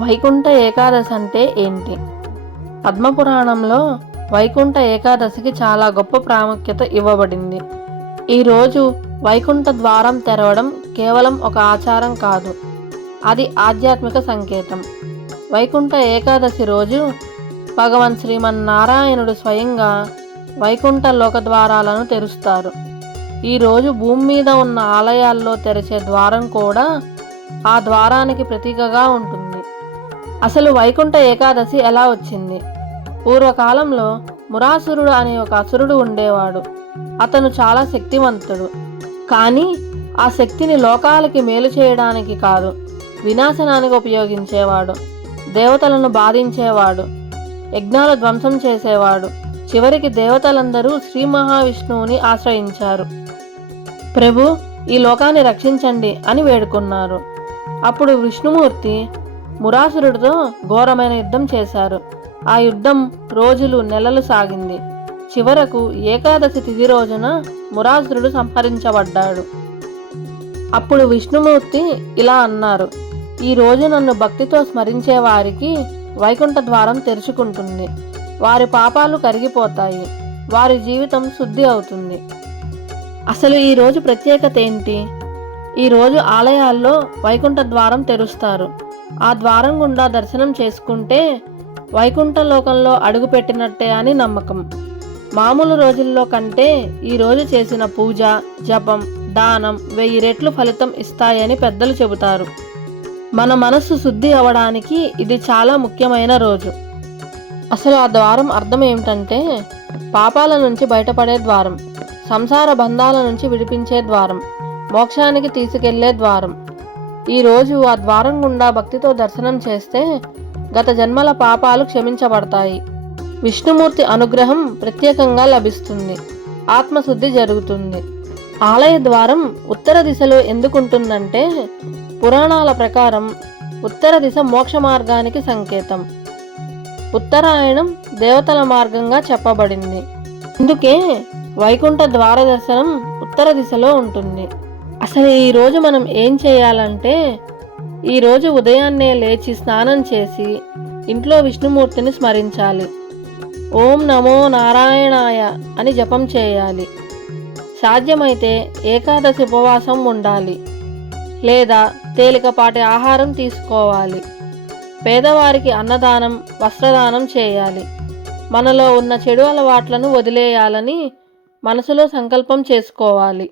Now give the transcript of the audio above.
వైకుంఠ ఏకాదశి అంటే ఏంటి? పద్మపురాణంలో వైకుంఠ ఏకాదశికి చాలా గొప్ప ప్రాముఖ్యత ఇవ్వబడింది. ఈరోజు వైకుంఠ ద్వారం తెరవడం కేవలం ఒక ఆచారం కాదు, అది ఆధ్యాత్మిక సంకేతం. వైకుంఠ ఏకాదశి రోజు భగవాన్ శ్రీమన్నారాయణుడు స్వయంగా వైకుంఠ లోక ద్వారాలను తెరుస్తారు. ఈరోజు భూమి మీద ఉన్న ఆలయాల్లో తెరిచే ద్వారం కూడా ఆ ద్వారానికి ప్రతీకగా ఉంటుంది. అసలు వైకుంఠ ఏకాదశి ఎలా వచ్చింది? పూర్వకాలంలో మురాసురుడు అనే ఒక అసురుడు ఉండేవాడు. అతను చాలా శక్తివంతుడు. కానీ ఆ శక్తిని లోకాలకి మేలు చేయడానికి కాదు, వినాశనానికి ఉపయోగించేవాడు. దేవతలను బాధించేవాడు, యజ్ఞాల ధ్వంసం చేసేవాడు. చివరికి దేవతలందరూ శ్రీ మహావిష్ణువుని ఆశ్రయించారు. ప్రభు, ఈ లోకాన్ని రక్షించండి అని వేడుకున్నారు. అప్పుడు విష్ణుమూర్తి మురాసురుడితో ఘోరమైన యుద్ధం చేశారు. ఆ యుద్ధం రోజులు నెలలు సాగింది. చివరకు ఏకాదశి తిథి రోజున మురాసురుడు సంహరించబడ్డాడు. అప్పుడు విష్ణుమూర్తి ఇలా అన్నారు: ఈ రోజు నన్ను భక్తితో స్మరించే వారికి వైకుంఠ ద్వారం తెరుచుకుంటుంది. వారి పాపాలు కరిగిపోతాయి, వారి జీవితం శుద్ధి అవుతుంది. అసలు ఈ రోజు ప్రత్యేకత ఏంటి? ఈరోజు ఆలయాల్లో వైకుంఠ ద్వారం తెరుస్తారు. ఆ ద్వారం గుండా దర్శనం చేసుకుంటే వైకుంఠ లోకంలో అడుగుపెట్టినట్టే అని నమ్మకం. మామూలు రోజుల్లో కంటే ఈరోజు చేసిన పూజ, జపం, దానం 1000 రెట్లు ఫలితం ఇస్తాయని పెద్దలు చెబుతారు. మన మనస్సు శుద్ధి అవ్వడానికి ఇది చాలా ముఖ్యమైన రోజు. అసలు ఆ ద్వారం అర్థం ఏమిటంటే, పాపాల నుంచి బయటపడే ద్వారం, సంసార బంధాల నుంచి విడిపించే ద్వారం, మోక్షానికి తీసుకెళ్లే ద్వారం. ఈరోజు ఆ ద్వారం గుండా భక్తితో దర్శనం చేస్తే గత జన్మల పాపాలు క్షమించబడతాయి. విష్ణుమూర్తి అనుగ్రహం ప్రత్యేకంగా లభిస్తుంది, ఆత్మశుద్ధి జరుగుతుంది. ఆలయ ద్వారం ఉత్తర దిశలో ఎందుకుంటుందంటే, పురాణాల ప్రకారం ఉత్తర దిశ మోక్ష మార్గానికి సంకేతం. ఉత్తరాయణం దేవతల మార్గంగా చెప్పబడింది. అందుకే వైకుంఠ ద్వార దర్శనం ఉత్తర దిశలో ఉంటుంది. అసలు ఈరోజు మనం ఏం చేయాలంటే, ఈరోజు ఉదయాన్నే లేచి స్నానం చేసి ఇంట్లో విష్ణుమూర్తిని స్మరించాలి. ఓం నమో నారాయణాయ అని జపం చేయాలి. సాధ్యమైతే ఏకాదశి ఉపవాసం ఉండాలి, లేదా తేలికపాటి ఆహారం తీసుకోవాలి. పేదవారికి అన్నదానం, వస్త్రదానం చేయాలి. మనలో ఉన్న చెడు అలవాట్లను వదిలేయాలని మనసులో సంకల్పం చేసుకోవాలి.